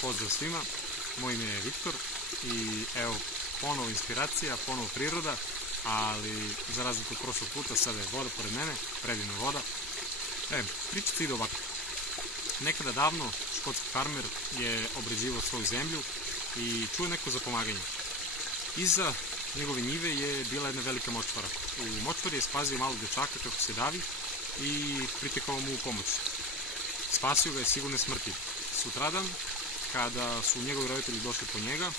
Pozdrav svima, moje ime je Viktor i evo ponovo inspiracija, ponovo priroda, ali za razliku od prošlog puta sada je voda pored mene, predivna voda. Priča se ide ovako. Nekada davno škotski farmer je obrađivao svoju zemlju i čuo neko zapomaganje. Iza njegove njive je bila jedna velika močvara. U močvari je spazio malog dečaka kako se davi i pritekao mu u pomoć. Spasio ga je sigurne smrti. Sutradan, kada su njegovi roditelji došli po njega,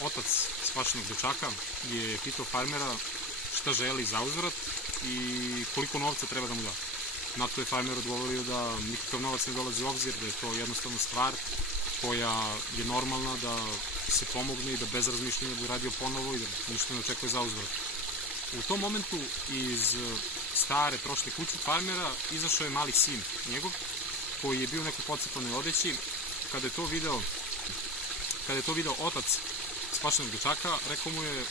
otac spašenog dečaka je pitao farmera šta želi za uzvrat i koliko novca treba da mu da. Na to je farmer odgovorio da nikakav novac ne dolazi u obzir, da je to jednostavna stvar koja je normalna, da se pomogne i da bez razmišljenja bi radio ponovo i da ništa ne očekuje za uzvrat. U tom momentu iz stare prošle kuće farmera izašao je mali sin njegov, koji je bio u nekoj pocepanoj odeći. Kada je to video otac spašenog dečaka, rekao mu je: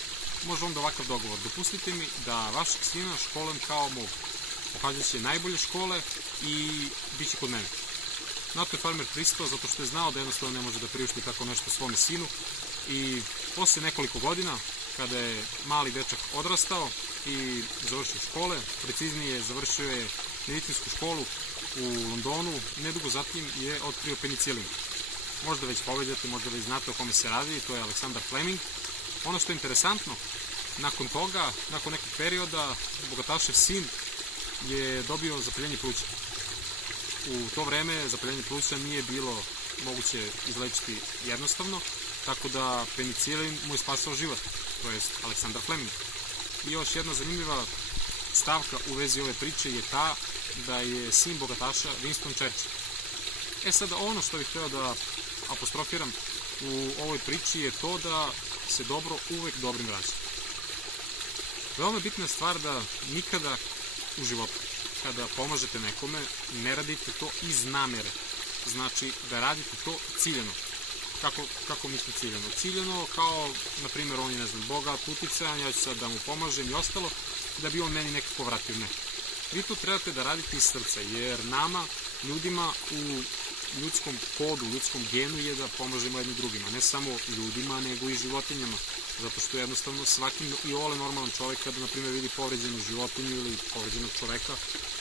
može onda ovakav dogovor, dopustite mi da vašeg sina školam kao mog. Pohađat će najbolje škole i bit će kod mene. Na to je farmer pristao zato što je znao da jednostavno ne može da priušti tako nešto svome sinu i posle nekoliko godina, kada je mali dečak odrastao i završio škole, preciznije završio je medicinsku školu u Londonu, nedugo zatim je otkrio penicilin. Možda već povedate, možda već znate o kome se radi, to je Aleksandar Fleming. Ono što je interesantno, nakon toga, nakon nekog perioda, bogatašev sin je dobio zapaljenje pluća. U to vreme zapaljenje pluća nije bilo moguće izlečiti jednostavno, tako da penicilin mu je spasao život, to jest Aleksandar Fleming. I još jedna zanimljiva stavka u vezi ove priče je ta da je sin bogataša Winston Churchill. Sada ono što bih hteo da apostrofiram u ovoj priči je to da se dobro uvek dobrim vraća. Veoma bitna stvar da nikada u životu, kada pomažete nekome, ne radite to iz namere. Znači da radite to ciljano. Kako mislite ciljano? Ciljano kao, na primjer, on je, bogat, uticajan, ja ću sad da mu pomažem i ostalo, da bi on meni nekako vratio. Ne. Vi to trebate da radite iz srca, jer nama, ljudima, u ljudskom kodu, ljudskom genu je da pomažemo jednim drugima. Ne samo ljudima, nego i životinjama. Zato što jednostavno svaki i ole normalan čovjek, kada, na primjer, vidi povređenu životinju ili povređenog čoveka,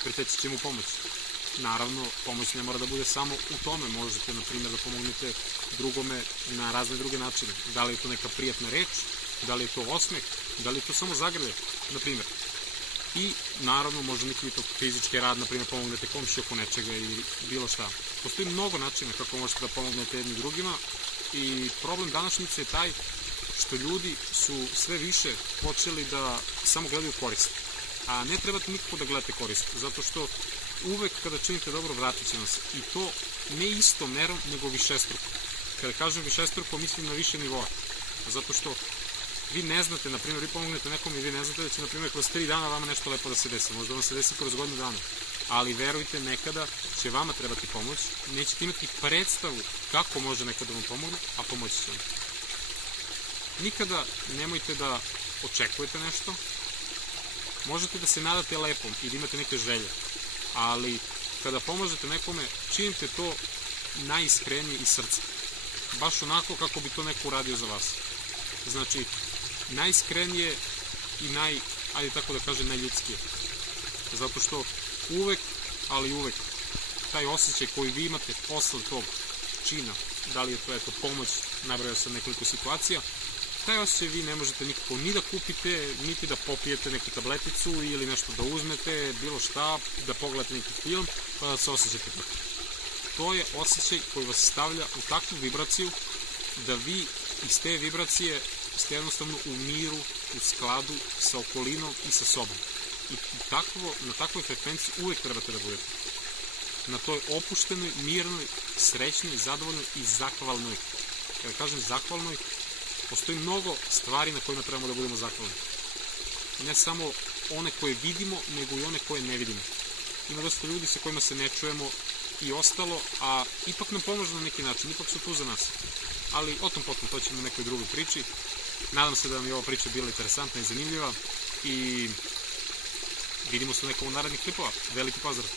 priteći će mu pomoć. Naravno, pomoć ne mora da bude samo u tome. Možete, na primjer, da pomognete drugome na razne druge načine. Da li je to neka prijatna reč, da li je to osmeh, da li je to samo zagrlje, na primjer. I, naravno, može neki to fizički rad, na primjer, pomognete komši oko nečega ili bilo šta. Postoji mnogo načina kako možete da pomognete jednim drugima i problem današnjice je taj što ljudi su sve više počeli da samo gledaju korist. A ne trebate nikako da gledate korist, zato što uvek kada činite dobro, vratit će vam se. I to ne istom merom, nego višestruko. Kada kažem višestruko, mislim na više nivoa. Zato što vi ne znate, na primjer, vi pomognete nekom i vi ne znate da će, na primjer, kroz 3 dana vama nešto lepo da se desi. Možda vam se desi kroz godinu dana. Ali verujte, nekada će vama trebati pomoć. Nećete imati predstavu kako može nekada vam pomogne, a pomoći će vam. Nikada nemojte da očekujete nešto. Možete da se nadate lepom i da imate neke želje. Ali kada pomažete nekome, činite to najiskrenije iz srca. Baš onako kako bi to neko uradio za vas. Znači, najiskrenije i ajde tako da kažem, najljudskije. Zato što uvek, ali uvek, taj osjećaj koji vi imate posle tog čina, da li je to pomoć, nabrojao sam nekoliko situacija, taj osjećaj vi ne možete nikako ni da kupite, niti da popijete neku tableticu ili nešto da uzmete, bilo šta, da pogledate neki film, pa da se osjećate tako. To je osjećaj koji vas stavlja u takvu vibraciju da vi iz te vibracije ste jednostavno u miru, u skladu sa okolinom i sa sobom. I na takvoj frekvenciji uvek trebate da budete. Na toj opuštenoj, mirnoj, srećnoj, zadovoljnoj i zahvalnoj. Kada kažem zahvalnoj, postoji mnogo stvari na kojima trebamo da budemo zahvalni. Ne samo one koje vidimo, nego i one koje ne vidimo. Ima dosta ljudi sa kojima se ne čujemo i ostalo, a ipak nam pomožu na neki način, ipak su tu za nas. Ali o tom potom, to ćemo u nekoj drugoj priči. Nadam se da vam je ova priča bila interesantna i zanimljiva i vidimo se u nekom od narednih klipova. Veliki pozdrav!